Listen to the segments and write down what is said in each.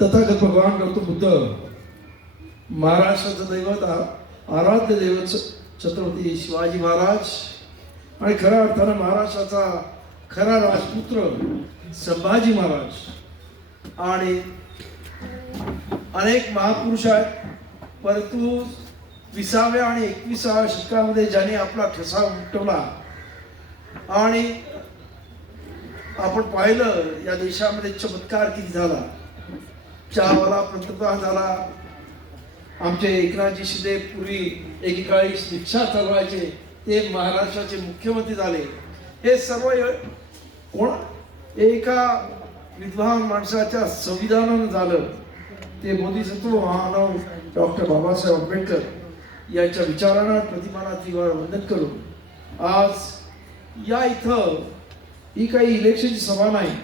तथागत भगवान गौतम बुद्ध महाराष्ट्राचं दैवत आराध्य दैवत छत्रपती शिवाजी महाराज आणि खऱ्या अर्थानं महाराष्ट्राचा खरा राजपुत्र संभाजी महाराज आणि अनेक महापुरुष आहेत, परंतु 20व्या आणि 21व्या शतकामध्ये ज्यांनी आपला ठसा उमटवला आणि आपण पाहिलं या देशामध्ये चमत्कार किती झाला. चहावाला पंतप्रधान झाला, आमचे एकनाथजी शिंदे पूर्वी एकेकाळी रिक्षा चालवायचे ते महाराष्ट्राचे मुख्यमंत्री झाले. हे सर्व कोण एका विद्वान माणसाच्या संविधानानं झालं. ते बोधिसत्व महामानव डॉक्टर बाबासाहेब आंबेडकर यांच्या विचारांना प्रतिमानात वंदन करून आज या इथं ही काही इलेक्शनची सभा नाही,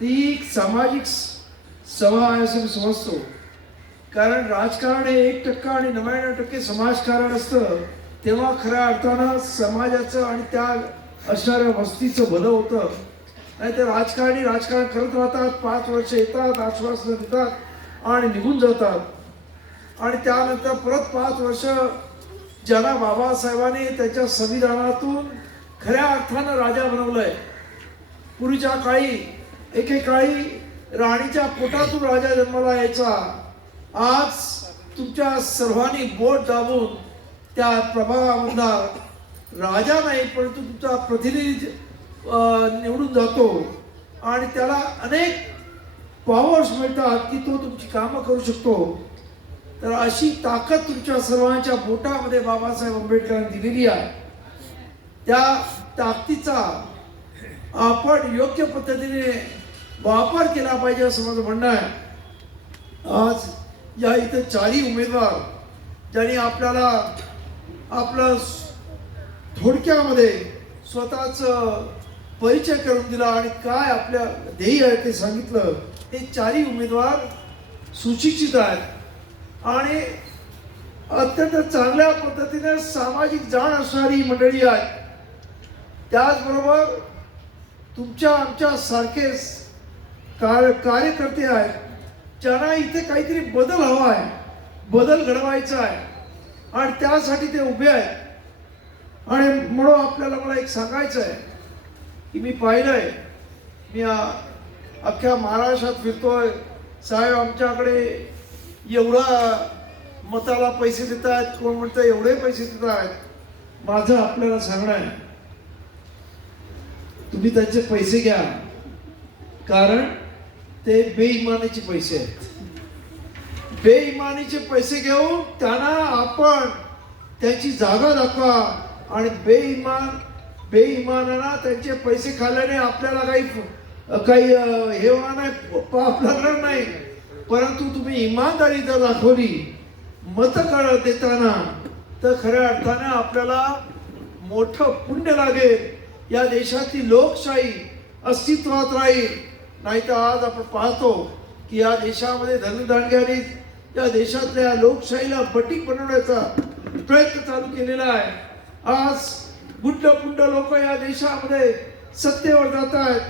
ती एक सामाजिक सभा आहे असं मी समजतो. कारण राजकारण हे 1% आणि 99% समाजकारण असतं, तेव्हा खऱ्या अर्थानं समाजाचं आणि त्या असणाऱ्या वस्तीचं भलं होतं. नाही तर राजकारणी राजकारण करत राहतात, 5 वर्ष येतात, आश्वासनं देतात आणि निघून जातात आणि त्यानंतर परत 5 वर्ष ज्यांना बाबासाहेबांनी त्याच्या संविधानातून खऱ्या अर्थानं राजा बनवलंय. पूर्वीच्या काळी एकेकाळी राणीच्या पोटातून राजा जन्माला यायचा. आज तुमच्या सर्वांनी बोट दाबून त्या प्रभागामधला राजा नाही परंतु तुमचा प्रतिनिधी निवडून जातो आणि त्याला अनेक पॉवर्स मिळतात की तो तुमची कामं करू शकतो. तर अशी ताकद तुमच्या सर्वांच्या बोटामध्ये बाबासाहेब आंबेडकरांनी दिलेली आहे. त्या ताकदीचा आपण योग्य पद्धतीने वापर केला पाहिजे असं माझं म्हणणं आहे. आज या इथे 4 उमेदवार ज्यांनी आपल्याला आपलं थोडक्यामध्ये स्वतःच परिचय करून दिला आणि काय आपल्या ध्येय आहे ते सांगितलं. हे 4 उमेदवार सुशिक्षित आहेत आणि अत्यंत चांगल्या पद्धतीने सामाजिक जाण असणारी मंडळी आहेत. त्याचबरोबर तुमच्या आमच्या सारखेच कार्यकर्ते आहेत ज्यांना इथे काहीतरी बदल हवा आहे, बदल घडवायचा आहे आणि त्यासाठी ते उभे आहेत. आणि म्हणून आपल्याला मला एक सांगायचं आहे की मी पाहिलंय, मी अख्ख्या महाराष्ट्रात फिरतोय. साहेब आमच्याकडे एवढा मताला पैसे देत आहेत, कोण म्हणतं एवढे पैसे देत आहेत. माझं आपल्याला सांगणं आहे, तुम्ही त्यांचे पैसे घ्या, कारण ते बेईमानीचे पैसे आहेत. बेईमानीचे पैसे घेऊन त्यांना आपण त्यांची जागा दाखवा आणि बेईमानांना त्यांचे पैसे खाल्ल्याने आपल्याला काही हे होणार नाही, पाप लागणार नाही. परंतु तुम्ही इमानदारी जर दाखवली मतं देताना तर खऱ्या अर्थाने आपल्याला मोठं पुण्य लागेल. या देशाची लोकशाही अस्तित्वात राहील. नाही तर आज आपण पाहतो की या देशामध्ये धनदांडग्यांनी या देशातल्या लोकशाहीला बटीक बनवण्याचा प्रयत्न चालू केलेला आहे. आज गुंड लोक या देशामध्ये सत्तेवर जात आहेत.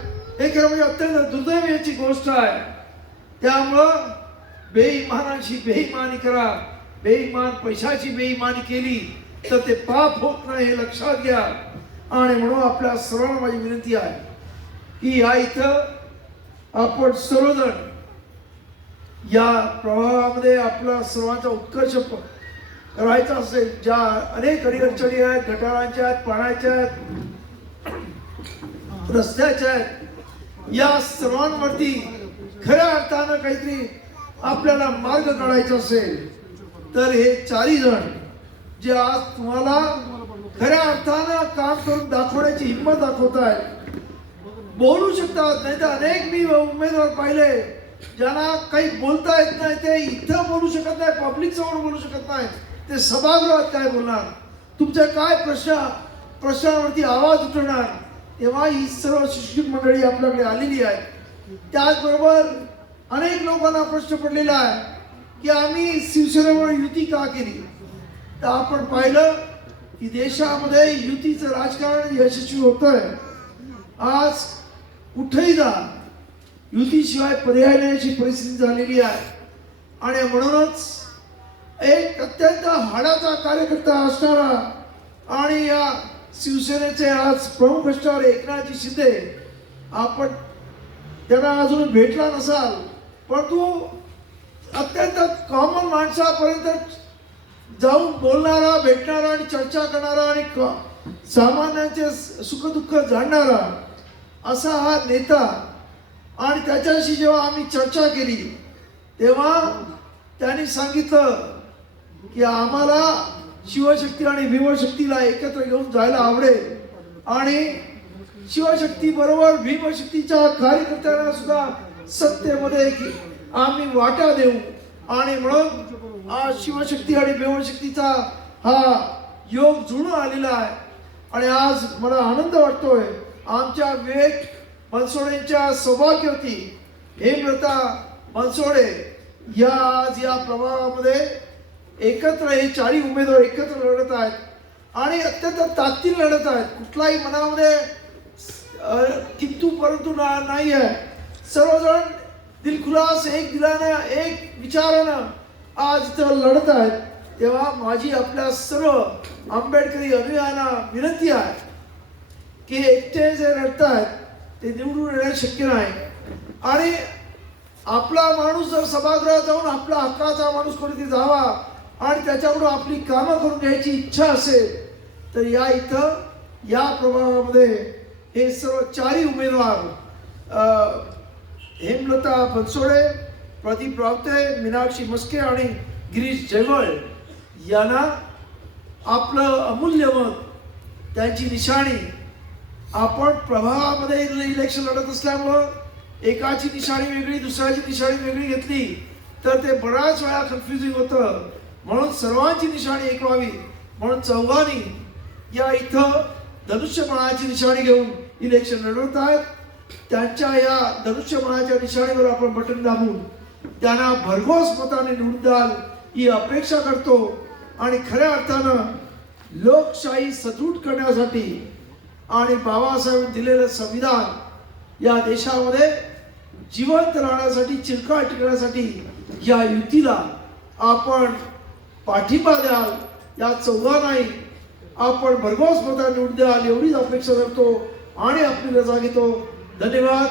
हे खरं म्हणजे अत्यंत दुर्दैवाची गोष्ट आहे. त्यामुळं बेईमानाची बेईमानी करा. बेईमान पैशाची बेईमानी केली तर ते पाप होत नाही हे लक्षात घ्या. आणि म्हणून आपल्या सर्वांना माझी विनंती आहे की या इथं आपण सर्वजण या प्रभागामध्ये आपला सर्वांचा उत्कर्ष करायचा असेल. ज्या अनेक अडीअडचणी आहेत, गटारांच्या आहेत, पाण्याच्या आहेत, रस्त्याच्या आहेत, या सर्वांवरती खऱ्या अर्थानं काहीतरी आपल्याला मार्ग काढायचा असेल तर हे 4 जण जे आज तुम्हाला खऱ्या अर्थानं काम करून दाखवण्याची हिंमत दाखवत आहेत, बोलू शकतात. नाही तर अनेक मी उमेदवार पाहिले ज्यांना काही बोलता येत नाही, ते इथं बोलू शकत नाही, पब्लिक समोर बोलू शकत नाही, ते सभागृहात काय बोलणार, तुमच्या काय प्रश्नावरती आवाज उठवणार. तेव्हा ही सर्व शिक्षक मंडळी आपल्याकडे आलेली आहे. त्याचबरोबर अनेक लोकांना प्रश्न पडलेला आहे की आम्ही शिवसेनेवर युती का केली. तर आपण पाहिलं की देशामध्ये युतीचं राजकारण यशस्वी होतंय. आज कुठेही जा, युतीशिवाय पर्याय नाही अशी परिस्थिती झालेली आहे. आणि म्हणूनच एक अत्यंत हाडाचा कार्यकर्ता असणारा आणि या शिवसेनेचे आज प्रमुख असणारे एकनाथजी शिंदे, आपण त्यांना अजून भेटला नसाल, परंतु अत्यंत कॉमन माणसापर्यंत जाऊन बोलणारा, भेटणारा आणि चर्चा करणारा आणि सामान्यांचे सुखदुःख जाणणारा असा हा नेता. आणि त्याच्याशी जेव्हा आम्ही चर्चा केली तेव्हा त्यांनी सांगितलं की आम्हाला शिवशक्ती आणि भीमशक्तीला एकत्र घेऊन जायला आवडेल आणि शिवशक्ती बरोबर भीमशक्तीच्या कार्यकर्त्यांना सुद्धा सत्तेमध्ये आम्ही वाटा देऊ. आणि म्हणून आज शिवशक्ती आणि भीमशक्तीचा हा योग जुळून आलेला आहे. आणि आज मला आनंद वाटतोय आमच्या विवेक बनसोडेंच्या सौभाग्यवती हेमलता बनसोडे या आज या प्रभागामध्ये एकत्र हे चारही उमेदवार एकत्र लढत आहेत आणि अत्यंत ताकदीने लढत आहेत. कुठलाही मनामध्ये किंतु परंतु नाही आहे. सर्वजण दिलखुलास एक दिलानं एक विचारानं आज इथं लढत आहेत. तेव्हा माझी आपल्या सर्व आंबेडकरी अनुयायांना विनंती आहे की एकटे जे लढत आहेत ते निवडून येणे शक्य नाही. आणि आपला माणूस जर सभागृहात जाऊन आपला हक्काचा माणूस कोणीतरी जावा आणि त्याच्याकडून आपली कामं करून घ्यायची इच्छा असेल तर या इथं या प्रभागामध्ये हे सर्व चारही उमेदवार हेमलता बनसोडे, प्रदीप रावते, मीनाक्षी मस्के आणि गिरीश जयवळ यांना आपलं अमूल्य मत, त्यांची निशाणी आपण प्रभागामध्ये इलेक्शन लढत असल्यामुळं एकाची निशाणी वेगळी दुसऱ्याची निशाणी वेगळी घेतली तर ते बऱ्याच वेळा कन्फ्युजिंग होतं. म्हणून सर्वांची निशाणी एक व्हावी म्हणून चौघांनी या इथं धनुष्यबाणाची निशाणी घेऊन इलेक्शन लढवत आहेत. त्यांच्या या धनुष्यबाणाच्या निशाणीवर आपण बटन दाबून त्यांना भरघोस मताने निवडून द्याल ही अपेक्षा करतो. आणि खऱ्या अर्थानं लोकशाही सदृढ करण्यासाठी आणि बाबासाहेब दिलेलं संविधान या देशामध्ये जिवंत राहण्यासाठी, चिरकाळ टिकण्यासाठी या युतीला आपण पाठिंबा द्याल. या चौघांनाही आपण भरघोस मताने निवडून द्याल एवढीच अपेक्षा करतो आणि आपली रजा घेतो. धन्यवाद.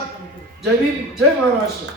जय भीम, जय महाराष्ट्र.